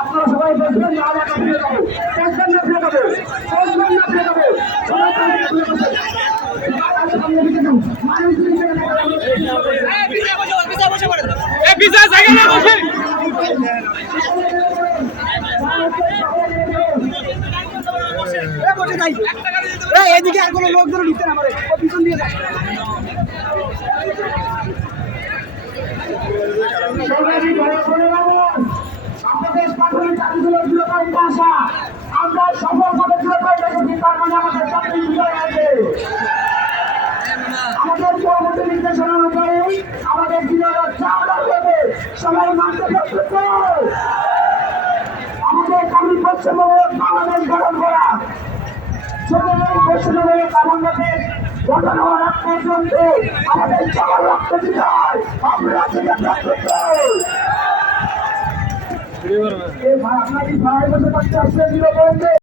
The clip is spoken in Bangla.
আপনারা সবাই বলছেন যে আমরা ফিরে যাব না না দিকে এদিকে আর কোনো লোক ধরে না ও পিছন দিয়ে যায় কম ভাষা আমরা সফলভাবে কম রেখেছি তার মানে আমাদের চাকরি আছে আমাদের পরবর্তী নির্দেশনা অনুযায়ী আমাদের দিনের চাওয়া হবে সবাই মানতে আমাদের কর্মী পশ্চিমবঙ্গ বাংলাদেশ গঠন করা। পশ্চিমবঙ্গের বাংলাদেশ গঠন হওয়ার আগ পর্যন্ত আমাদের সবার রক্ত দিতে হয় আমরা সেটা প্রস্তুত এ আপনার কি ভাই বসে থাকতে আসলে দিল পয়েন্টে